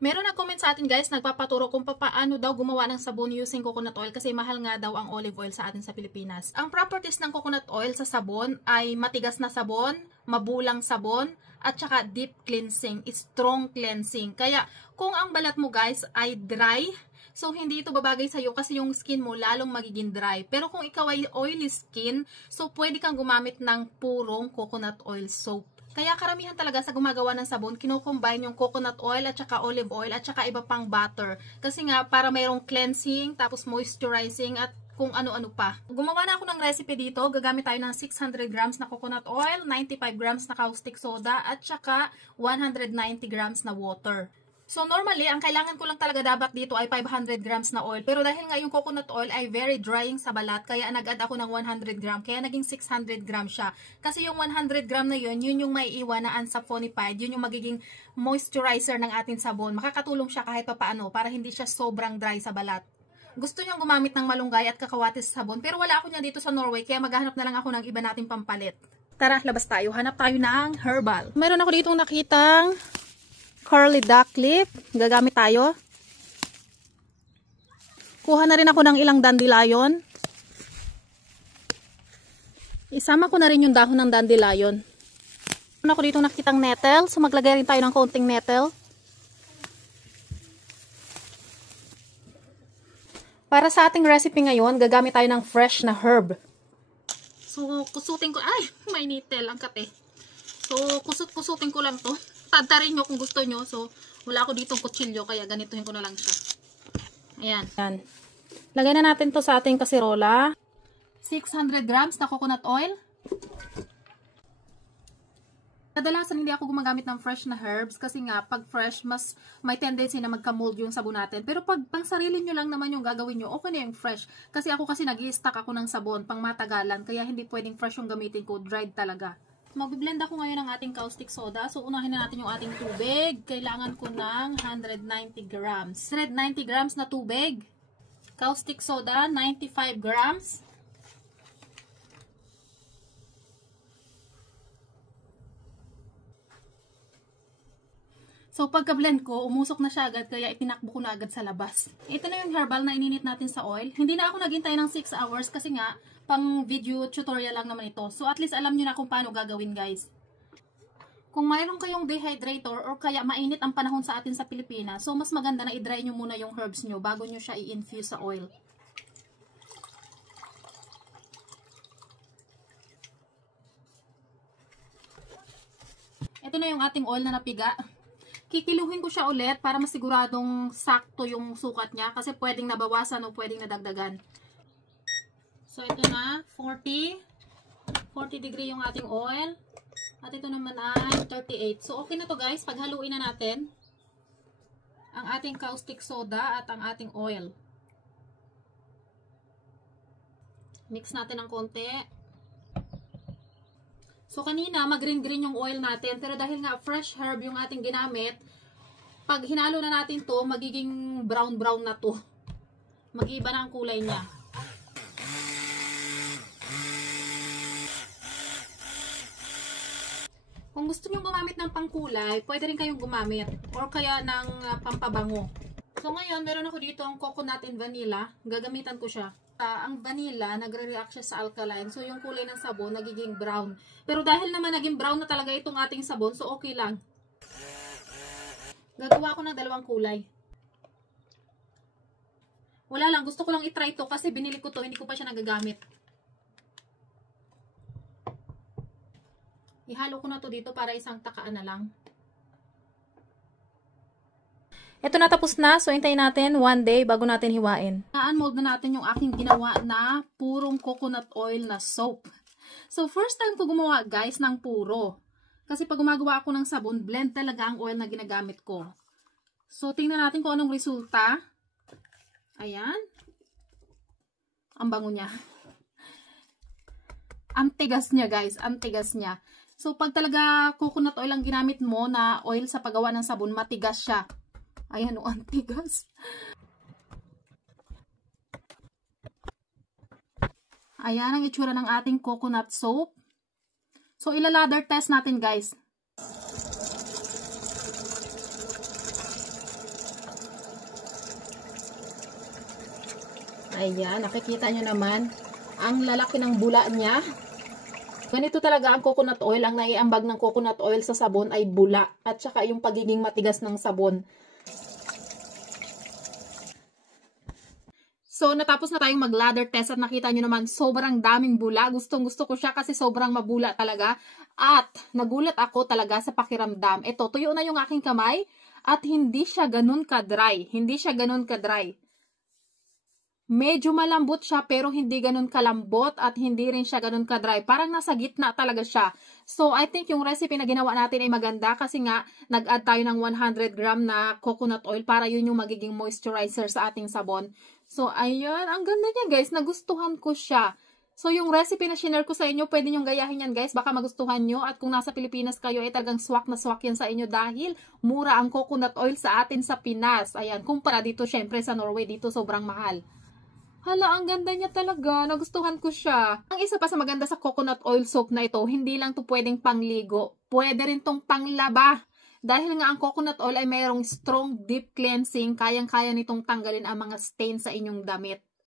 Meron nag-comment sa atin guys, nagpapaturo kung paano daw gumawa ng sabon using coconut oil kasi mahal nga daw ang olive oil sa atin sa Pilipinas. Ang properties ng coconut oil sa sabon ay matigas na sabon, mabulang sabon, at saka deep cleansing, strong cleansing. Kaya kung ang balat mo guys ay dry, so hindi ito babagay sa'yo kasi yung skin mo lalong magiging dry. Pero kung ikaw ay oily skin, so pwede kang gumamit ng purong coconut oil soap. Kaya karamihan talaga sa gumagawa ng sabon, kino-combine yung coconut oil at saka olive oil at saka iba pang butter. Kasi nga para mayroong cleansing, tapos moisturizing at kung ano-ano pa. Gumawa na ako ng recipe dito. Gagamit tayo ng 600 grams na coconut oil, 95 grams na caustic soda at saka 190 grams na water. So normally, ang kailangan ko lang talaga dapat dito ay 500 grams na oil. Pero dahil nga yung coconut oil ay very drying sa balat, kaya nag-add ako ng 100 gram. Kaya naging 600 gram siya. Kasi yung 100 gram na yun yung may iwan na unsaponified. Yun yung magiging moisturizer ng ating sabon. Makakatulong siya kahit pa paano para hindi siya sobrang dry sa balat. Gusto niyang gumamit ng malunggay at kakawatis sabon. Pero wala ako niya dito sa Norway, kaya maghanap na lang ako ng iba nating pampalit. Tara, labas tayo. Hanap tayo ng herbal. Meron ako ditong nakitang curly duck lip. Gagamit tayo. Kuha na rin ako ng ilang dandelion. Isama ko na rin yung dahon ng dandelion. Meron ako dito nakitang nettle. So maglagay rin tayo ng konting nettle. Para sa ating recipe ngayon, gagamit tayo ng fresh na herb. So kusutin ko. Ay, may nettle ang kate. So kusut-kusutin ko lang to. Tadtarin nyo kung gusto nyo. So, wala ako ditong kutsilyo, kaya ganituhin ko na lang siya. Ayan. Ayan. Lagay na natin to sa ating kasirola. 600 grams na coconut oil. Kadalasan hindi ako gumagamit ng fresh na herbs kasi nga, pag fresh, mas may tendency na magka-mold yung sabon natin. Pero pag pang sarili nyo lang naman yung gagawin nyo, okay na yung fresh. Kasi ako nag-i-stack ako ng sabon pang matagalan, kaya hindi pwedeng fresh yung gamitin ko, dried talaga. Mag-blend ako ngayon ng ating caustic soda. So, unahin na natin yung ating tubig. Kailangan ko ng 190 grams. 190 grams na tubig. Caustic soda, 95 grams. So, pagka-blend ko, umusok na siya agad, kaya itinakbo ko na agad sa labas. Ito na yung herbal na ininit natin sa oil. Hindi na ako naghintay ng 6 hours kasi nga, pang video tutorial lang naman ito. So, at least alam nyo na kung paano gagawin, guys. Kung mayroon kayong dehydrator or kaya mainit ang panahon sa atin sa Pilipinas, so mas maganda na i-dry nyo muna yung herbs nyo bago nyo siya i-infuse sa oil. Ito na yung ating oil na napiga. Kikiluhin ko siya ulit para masiguradong sakto yung sukat niya kasi pwedeng nabawasan o pwedeng nadagdagan. So, ito na, 40 degree yung ating oil. At ito naman ay 38. So, okay na to guys. Paghaluin na natin ang ating caustic soda at ang ating oil. Mix natin ng konti. So, kanina, mag-green-green yung oil natin. Pero dahil nga fresh herb yung ating ginamit, pag hinalo na natin to, magiging brown-brown na to. Mag-iiba na ang kulay niya. Kung gusto nyo gumamit ng pangkulay, pwede rin kayong gumamit. Or kaya ng pampabango. So, ngayon, meron ako dito ang coconut and vanilla. Gagamitan ko siya. Ang vanilla, nagre-react siya sa alkaline. So, yung kulay ng sabon, nagiging brown. Pero dahil naman naging brown na talaga itong ating sabon, so okay lang. Gagawa ko ng dalawang kulay. Wala lang, gusto ko lang itry to kasi binili ko to, hindi ko pa siya nagagamit. Ihalo ko na to dito para isang takaan na lang. Ito na, tapos na. So, hintayin natin 1 day bago natin hiwain. Na-unmold na natin yung aking ginawa na purong coconut oil na soap. So, first time ko gumawa guys ng puro. Kasi pag gumagawa ako ng sabon, blend talaga ang oil na ginagamit ko. So, tingnan natin kung anong resulta. Ayan. Ang bango niya. Ang tigas niya guys. Ang tigas niya. So, pag talaga coconut oil ang ginamit mo na oil sa paggawa ng sabon, matigas siya. Ayan o, ang tigas. Ayan ang itsura ng ating coconut soap. So, ilaladder test natin guys. Ayan, nakikita nyo naman ang lalaki ng bula niya. Ganito talaga ang coconut oil. Ang naiambag ng coconut oil sa sabon ay bula at saka yung pagiging matigas ng sabon. So, natapos na tayong mag-ladder test at nakita nyo naman sobrang daming bula. Gustong-gusto ko siya kasi sobrang mabula talaga. At nagulat ako talaga sa pakiramdam. Ito, tuyo na yung aking kamay at hindi siya ganun ka-dry. Hindi siya ganun ka-dry. Medyo malambot siya pero hindi ganun kalambot at hindi rin siya ganun ka-dry. Parang nasa gitna talaga siya. So, I think yung recipe na ginawa natin ay maganda kasi nga nag-add tayo ng 100 gram na coconut oil para yun yung magiging moisturizer sa ating sabon. So, ayan. Ang ganda niya, guys. Nagustuhan ko siya. So, yung recipe na share ko sa inyo, pwede nyong gayahin yan, guys. Baka magustuhan nyo. At kung nasa Pilipinas kayo, ay talagang swak na swak yan sa inyo dahil mura ang coconut oil sa atin sa Pinas. Ayan. Kumpara dito, syempre, sa Norway, dito sobrang mahal. Hala, ang ganda niya talaga. Nagustuhan ko siya. Ang isa pa sa maganda sa coconut oil soap na ito, hindi lang to pwedeng pangligo. Pwede rin tong panglaba. Dahil nga ang coconut oil ay mayroong strong deep cleansing, kayang-kaya nitong tanggalin ang mga stain sa inyong damit.